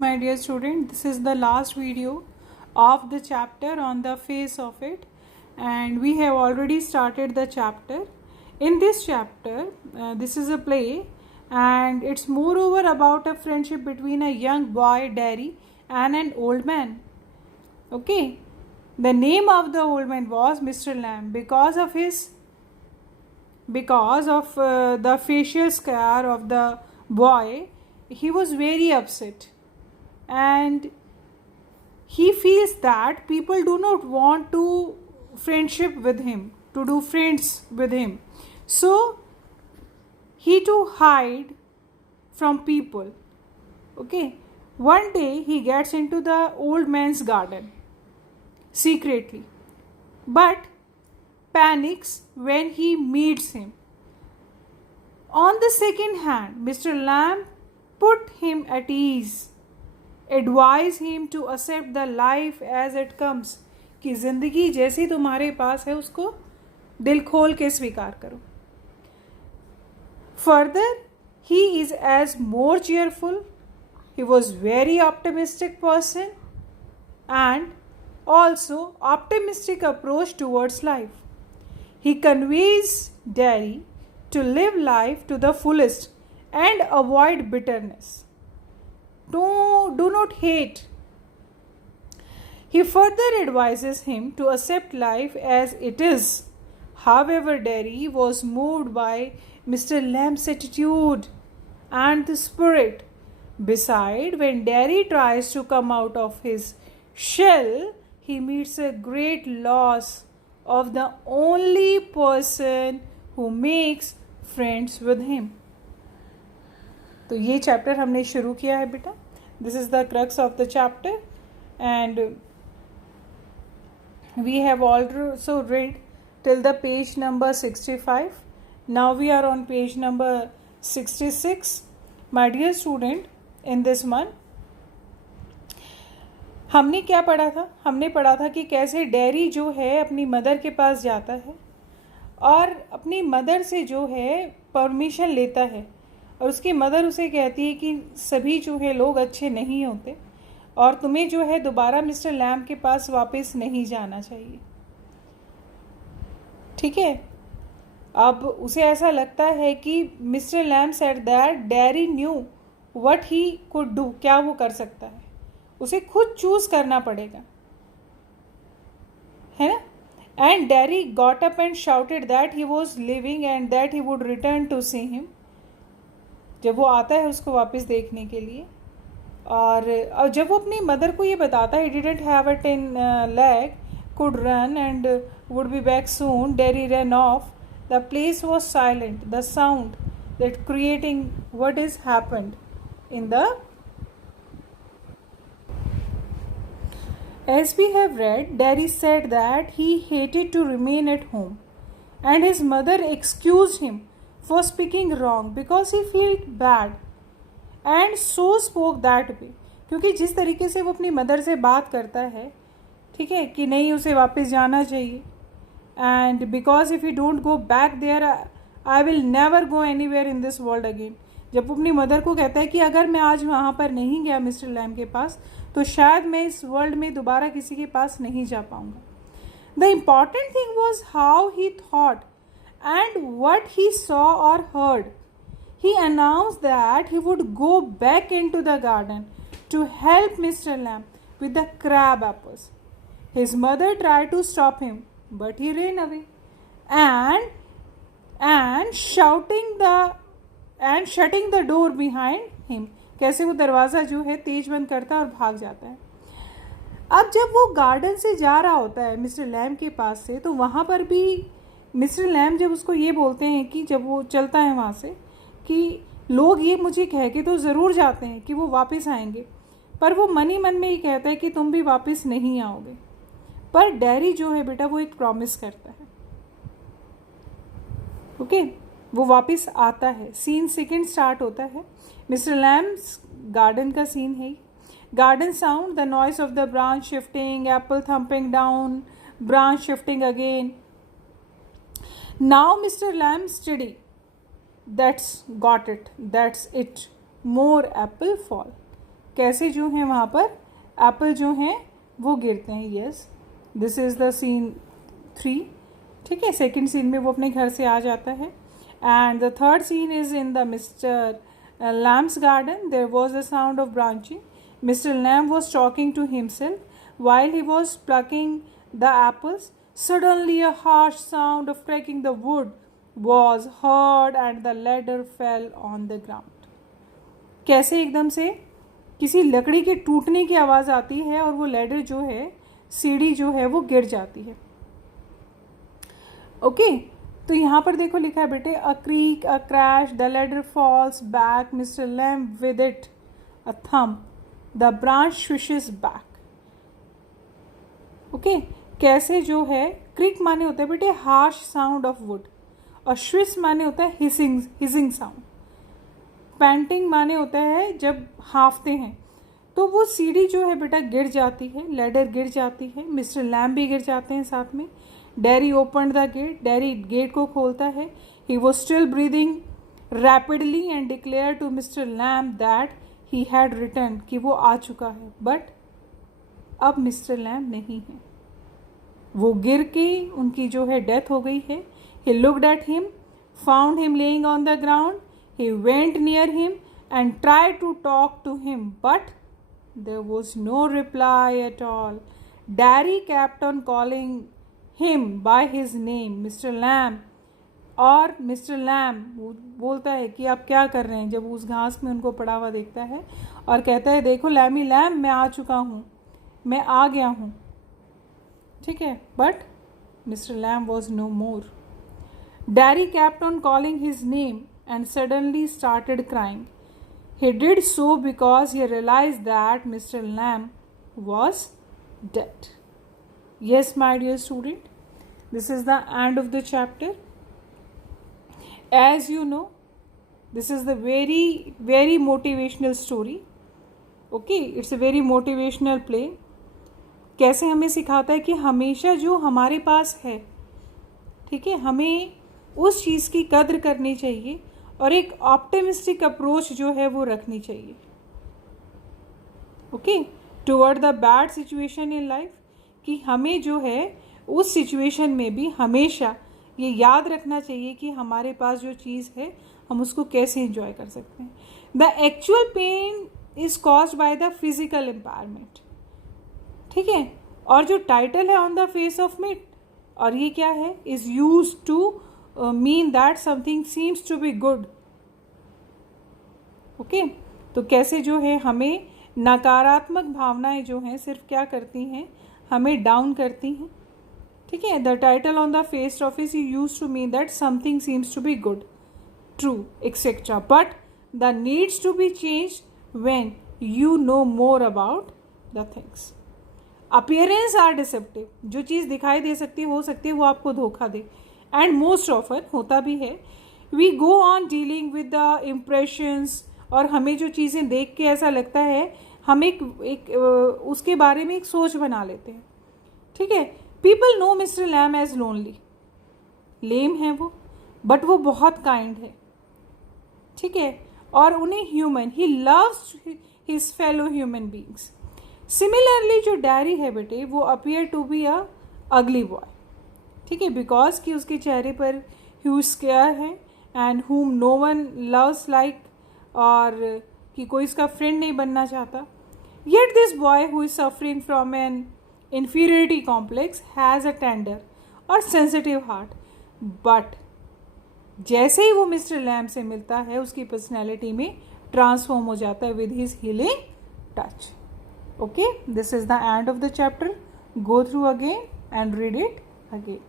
My dear student, this is the last video of the chapter on the face of it, and we have already started the chapter. In this chapter, this is a play, and it's moreover about a friendship between a young boy, Derry, and an old man. Okay, the name of the old man was Mr. Lamb because of the facial scar of the boy. He was very upset, and he feels that people do not want to friendship with him, to do friends with him, so he to hide from people. Okay, one day he gets into the old man's garden secretly, but panics when he meets him. On the second hand, Mr. Lamb put him at ease, advise him to accept the life as it comes, कि ज़िंदगी जैसी तुम्हारे पास है उसको दिल खोल के स्वीकार करो. Further he is as more cheerful. He was very optimistic person and also optimistic approach towards life. He conveys Derry to live life to the fullest and avoid bitterness. Do not hate. He further advises him to accept life as it is. However, Derry was moved by Mr. Lamb's attitude and the spirit. Besides, when Derry tries to come out of his shell, he meets a great loss of the only person who makes friends with him. तो ये chapter हमने शुरू किया है बेटा. This is the crux of the chapter and we have also read till the page number 65. Now we are on page number 66. My dear student, in this one हमने क्या पढ़ा था? हमने पढ़ा था कि कैसे डेरी जो है अपनी मदर के पास जाता है और अपनी मदर से जो है परमिशन लेता है, और उसकी मदर उसे कहती है कि सभी जो है लोग अच्छे नहीं होते और तुम्हें जो है दोबारा मिस्टर लैम्ब के पास वापस नहीं जाना चाहिए. ठीक है. अब उसे ऐसा लगता है कि mister lamb said that dairy knew what he could do, क्या वो कर सकता है, उसे खुद चूज करना पड़ेगा, है ना. And Derry got up and shouted that he was living and that he would return to see him. जब वो आता है उसको वापस देखने के लिए, और जब वो अपनी मदर को ये बताता है, he didn't have a 10 leg, could run and would be back soon, Derry ran off. The place was silent. The sound that creating what is happened in the, as we have read, Derry said that he hated to remain at home and his mother excused him for speaking wrong because he felt bad and so spoke that way. क्योंकि जिस तरीके से वो अपनी mother से बात करता है, ठीक है, कि नहीं उसे वापस जाना चाहिए, and because if you don't go back there I will never go anywhere in this world again. जब वो अपनी मदर को कहता है कि अगर मैं आज वहाँ पर नहीं गया मिस्टर लैम्ब के पास तो शायद मैं इस वर्ल्ड में दोबारा किसी के पास नहीं जा पाऊँगा. The important thing was how he thought and what he saw or heard. He announced that he would go back into the garden to help Mr. Lamb with the crab apples. His mother tried to stop him, but he ran away and shutting the door behind him. कैसे वो दरवाज़ा जो है तेज बंद करता है और भाग जाता है. अब जब वो गार्डन से जा रहा होता है मिस्टर लैम्ब के पास से, तो वहाँ पर भी मिस्टर लैम्ब जब उसको ये बोलते हैं कि जब वो चलता है वहाँ से, कि लोग ये मुझे कह के तो ज़रूर जाते हैं कि वो वापस आएंगे, पर वो मन ही मन में ही कहता है कि तुम भी वापस नहीं आओगे. पर डेरी जो है बेटा वो एक प्रॉमिस करता है. ओके, वो वापस आता है. सीन सेकंड स्टार्ट होता है. मिस्टर लैम्ब्स गार्डन का सीन है. Garden sound, the noise of the branch shifting, Apple thumping down, branch shifting again. Now Mr. Lamb steady. That's got it. That's it. More apple fall. कैसे जो है वहाँ पर Apple जो हैं वो गिरते हैं. Yes, this is the scene 3. ठीक है, सेकेंड सीन में वो अपने घर से आ जाता है. And the third scene is in the Mr Lamb's garden. There was the sound of branching. Mr Lamb was talking to himself while he was plucking the apples. Suddenly a harsh sound of cracking the wood was heard and the ladder fell on the ground. कैसे एकदम से किसी लकड़ी के टूटने की आवाज़ आती है और वो लैडर जो है, सीढ़ी जो है वो गिर जाती है. ओके, तो यहाँ पर देखो लिखा है बेटे, a creak, a crash, the ladder falls back, mister Lamb with it a thump, the branch swishes back. Okay, कैसे जो है, क्रिक माने होता है बेटे हार्श साउंड ऑफ वुड, और स्विश माने होता है हिसिंग साउंड, पैंटिंग माने होता है जब हाँफते हैं. तो वो सीढ़ी जो है बेटा गिर जाती है, लैडर गिर जाती है, मिस्टर लैम भी गिर जाते हैं साथ में. Derry open the gate, Derry gate को खोलता है. He was still breathing rapidly and declare to Mr Lamb that he had return, कि वो आ चुका है. बट अब मिस्टर लैम नहीं है, वो गिर के उनकी जो है डेथ हो गई है. He looked at him, found him laying on the ground. He went near him and tried to talk to him, but there was no reply at all. Derry kept on calling him by his name, Mr Lamb. और Mr Lamb बोलता है कि आप क्या कर रहे हैं, जब उस घास में उनको पड़ा हुआ देखता है और कहता है, देखो लैमी लैम, मैं आ चुका हूँ, मैं आ गया हूँ. ठीक है, but Mr Lamb was no more. Derry kept on calling his name and suddenly started crying. He did so because he realized that Mr. Lamb was dead. Yes, my dear student, this is the end of the chapter. As you know, this is the very motivational story. Okay, it's a very motivational play. कैसे हमें सिखाता है कि हमेशा जो हमारे पास है, ठीक है, हमें उस चीज़ की कद्र करनी चाहिए और एक ऑप्टिमिस्टिक अप्रोच जो है वो रखनी चाहिए. Okay, toward the bad situation in life, कि हमें जो है उस सिचुएशन में भी हमेशा ये याद रखना चाहिए कि हमारे पास जो चीज़ है हम उसको कैसे एंजॉय कर सकते हैं. The actual pain is caused by the physical empowerment. ठीक है, और जो टाइटल है ऑन द फेस ऑफ मिट, और ये क्या है, is use to mean that something seems to be good. Okay, तो कैसे जो है हमें नकारात्मक भावनाएं जो हैं सिर्फ क्या करती हैं, हमें डाउन करती हैं. ठीक है, the title on the face of is use to mean that something seems to be good, true, etcetera, but the needs to be change when you know more about the things. Appearance are deceptive, जो चीज़ दिखाई दे सकती है, हो सकती है वो आपको धोखा दे, एंड मोस्ट ऑफन होता भी है. We go on dealing with the impressions, और हमें जो चीज़ें देख के ऐसा लगता है हम एक उसके बारे में एक सोच बना लेते हैं. ठीक है, people know mister Lamb as lonely. Lame है वो, बट वो बहुत काइंड है. ठीक है, और उन्हें human, he loves his fellow human beings. Similarly जो डैरी है बेटे, वो अपीयर टू बी अ अगली बॉय. ठीक है, बिकॉज कि उसके चेहरे पर ह्यूज स्केयर है, and whom no one loves like, और कि कोई इसका फ्रेंड नहीं बनना चाहता. Yet this boy who is suffering from an inferiority complex has a tender और sensitive heart. बट जैसे ही वो मिस्टर लैम से मिलता है उसकी पर्सनैलिटी में ट्रांसफॉर्म हो जाता है with his healing touch. Okay, this is the end of the chapter. Go through again and read it again.